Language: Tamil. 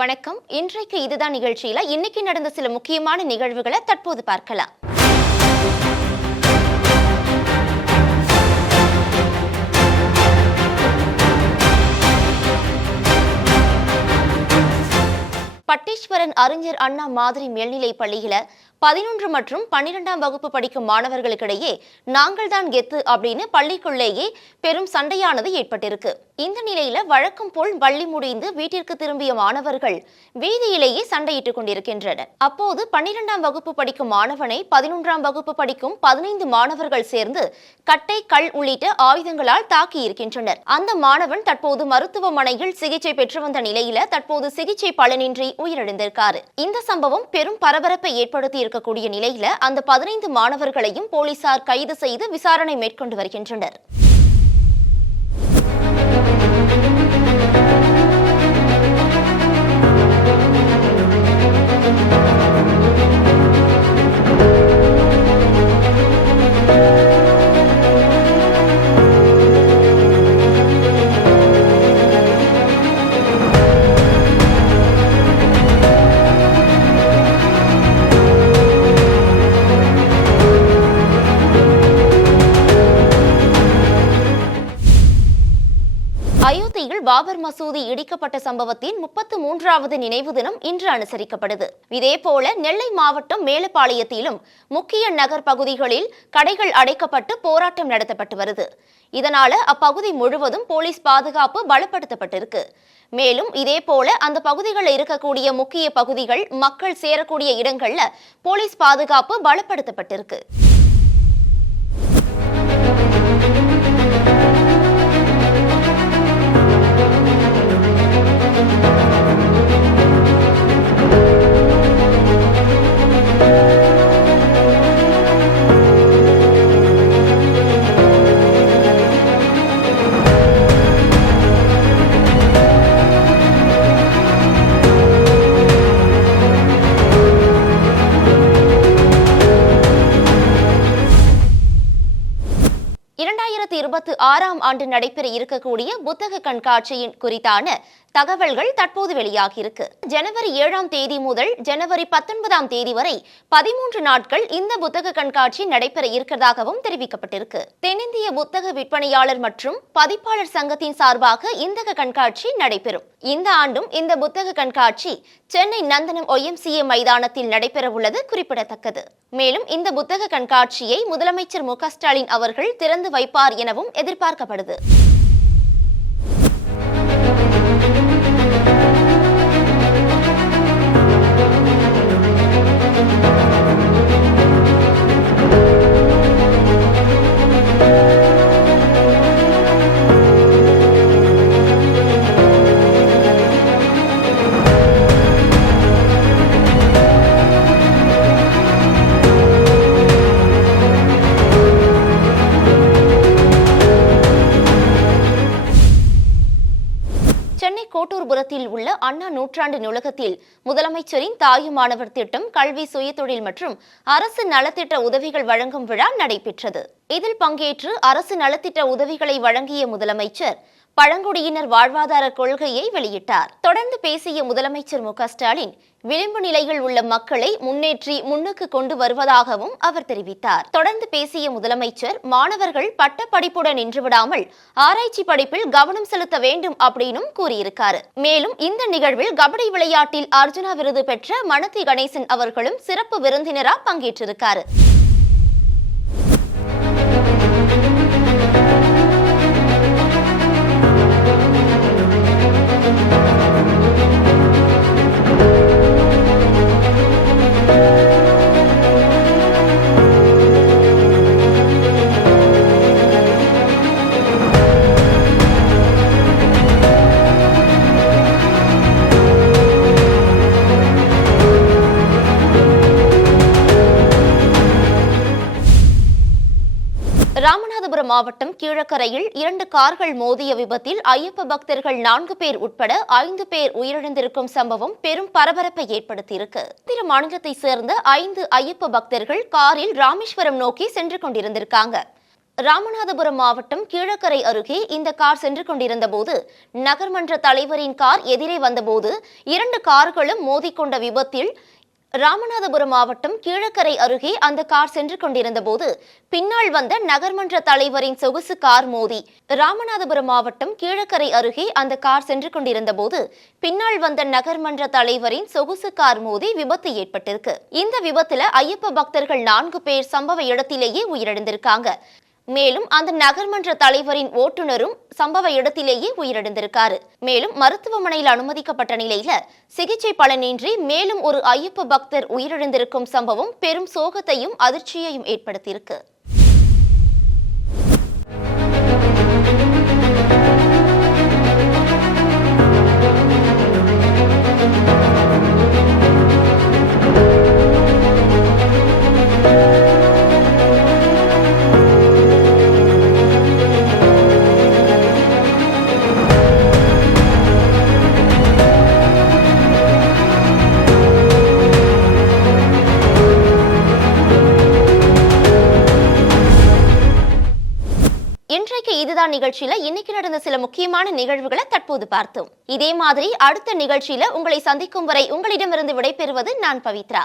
வணக்கம். இன்றைக்கு இதுதான் நிகழ்ச்சியில இன்னைக்கு நடந்த சில முக்கியமான நிகழ்வுகளை தற்போது பார்க்கலாம். பட்டீஸ்வரன் அறிஞர் அண்ணா மாதிரி மேல்நிலைப் பள்ளியில 11 மற்றும் 12ஆம் வகுப்பு படிக்கும் மாணவர்களுக்கிடையே நாங்கள் தான் கெத்து அப்படின்னு பள்ளிக்குள்ளேயே பெரும் சண்டையானது ஏற்பட்டிருக்கு. இந்த நிலையில வழக்கம் போல் பள்ளி முடிந்து வீட்டிற்கு திரும்பிய மாணவர்கள் வீதியிலேயே சண்டையிட்டுக் கொண்டிருக்கின்றனர். அப்போது 12ஆம் வகுப்பு படிக்கும் மாணவனை 11ஆம் வகுப்பு படிக்கும் 15 மாணவர்கள் சேர்ந்து கட்டை, கல் உள்ளிட்ட ஆயுதங்களால் தாக்கி இருக்கின்றனர். அந்த மாணவன் தற்போது மருத்துவமனையில் சிகிச்சை பெற்று வந்த நிலையில தற்போது சிகிச்சை பலனின்றி உயிரிழந்திருக்காரு. இந்த சம்பவம் பெரும் பரபரப்பை ஏற்படுத்தி இருக்கக்கூடிய நிலையில அந்த 15 மாணவர்களையும் போலீசார் கைது செய்து விசாரணை மேற்கொண்டு வருகின்றனர். அயோத்தியில் பாபர் மசூதி இடிக்கப்பட்ட சம்பவத்தின் 33வது நினைவு தினம் இன்று அனுசரிக்கப்படுது. இதேபோல நெல்லை மாவட்டம் மேலப்பாளையத்திலும் முக்கிய நகர் பகுதிகளில் கடைகள் அடைக்கப்பட்டு போராட்டம் நடத்தப்பட்டு வருது. இதனால அப்பகுதி முழுவதும் போலீஸ் பாதுகாப்பு பலப்படுத்தப்பட்டிருக்கு. மேலும் இதேபோல அந்த பகுதிகளில் இருக்கக்கூடிய முக்கிய பகுதிகள், மக்கள் சேரக்கூடிய இடங்கள்ல போலீஸ் பாதுகாப்பு பலப்படுத்தப்பட்டிருக்கு. ஆண்டு நடைபெற இருக்கக்கூடிய புத்தக கண்காட்சியின் குறித்தான தகவல்கள் தற்போது வெளியாகியிருக்கு. ஜனவரி 7ஆம் தேதி முதல் ஜனவரி 19ஆம் தேதி வரை 13 நாட்கள் இந்த புத்தக கண்காட்சி நடைபெற இருக்கிறதாகவும் தெரிவிக்கப்பட்டிருக்கு. தென்னிந்திய புத்தக விற்பனையாளர் மற்றும் பதிப்பாளர் சங்கத்தின் சார்பாக இந்த கண்காட்சி நடைபெறும். இந்த ஆண்டும் இந்த புத்தக கண்காட்சி சென்னை நந்தனம் OMCA மைதானத்தில் நடைபெற உள்ளது குறிப்பிடத்தக்கது. மேலும் இந்த புத்தக கண்காட்சியை முதலமைச்சர் மு க ஸ்டாலின் அவர்கள் திறந்து வைப்பார் எனவும் எதிர்பார்க்கப்படுது. கோட்டூர்புரத்தில் உள்ள அண்ணா நூற்றாண்டு நூலகத்தில் முதலமைச்சரின் தாயுமானவர் திட்டம், கல்வி, சுயதொழில் மற்றும் அரசு நலத்திட்ட உதவிகள் வழங்கும் விழா நடைபெற்றது. இதில் பங்கேற்று அரசு நலத்திட்ட உதவிகளை வழங்கிய முதலமைச்சர் பழங்குடியினர் வாழ்வாதார கொள்கையை வெளியிட்டார். தொடர்ந்து பேசிய முதலமைச்சர் மு க ஸ்டாலின் விளிம்பு நிலையில் உள்ள மக்களை முன்னேற்றி முன்னுக்கு கொண்டு வருவதாகவும் அவர் தெரிவித்தார். தொடர்ந்து பேசிய முதலமைச்சர் மாணவர்கள் பட்ட படிப்புடன் நின்றுவிடாமல் ஆராய்ச்சி படிப்பில் கவனம் செலுத்த வேண்டும் அப்படின்னும் கூறியிருக்காரு. மேலும் இந்த நிகழ்வில் கபடி விளையாட்டில் அர்ஜுனா விருது பெற்ற மனதி கணேசன் அவர்களும் சிறப்பு விருந்தினரா பங்கேற்றிருக்காரு. ராமநாதபுரம் மாவட்டம் கீழக்கரையில் 2 கார்கள் மோதிய விபத்தில் ஐயப்ப பக்தர்கள் 4 பேர் உட்பட 5 பேர் உயிரிழந்திருக்கும் சம்பவம் பெரும் பரபரப்பை ஏற்படுத்தியிருக்கு. பிற மாநிலத்தை சேர்ந்த 5 ஐயப்ப பக்தர்கள் காரில் ராமேஸ்வரம் நோக்கி சென்று கொண்டிருந்திருக்காங்க. ராமநாதபுரம் மாவட்டம் கீழக்கரை அருகே இந்த கார் சென்று கொண்டிருந்த போது நகர்மன்ற தலைவரின் கார் எதிரே வந்தபோது 2 கார்களும் மோதிக்கொண்ட விபத்தில் ராமநாதபுரம் மாவட்டம் கீழக்கரை அருகே அந்த கார் சென்று கொண்டிருந்த போது பின்னால் வந்த நகர்மன்ற தலைவரின் சொகுசு கார் மோதி ராமநாதபுரம் மாவட்டம் கீழக்கரை அருகே அந்த கார் சென்று கொண்டிருந்த போது பின்னால் வந்த நகர்மன்ற தலைவரின் சொகுசு கார் மோதி விபத்து ஏற்பட்டிருக்கு. இந்த விபத்துல ஐயப்ப பக்தர்கள் 4 பேர் சம்பவ இடத்திலேயே உயிரிழந்திருக்காங்க. மேலும் அந்த நகர்மன்ற தலைவரின் ஓட்டுநரும் சம்பவ இடத்திலேயே உயிரிழந்திருக்காரு. மேலும் மருத்துவமனையில் அனுமதிக்கப்பட்ட நிலையில சிகிச்சை பலனின்றி மேலும் ஒரு ஐயப்ப பக்தர் உயிரிழந்திருக்கும் சம்பவம் பெரும் சோகத்தையும் அதிர்ச்சியையும் ஏற்படுத்தியிருக்கு. இன்றைக்கு இதுதான் நிகழ்ச்சியில இன்னைக்கு நடந்த சில முக்கியமான நிகழ்வுகளை தற்போது பார்த்தோம். இதே மாதிரி அடுத்த நிகழ்ச்சியில உங்களை சந்திக்கும் வரை உங்களிடமிருந்து விடைபெறுவது நான் பவித்ரா.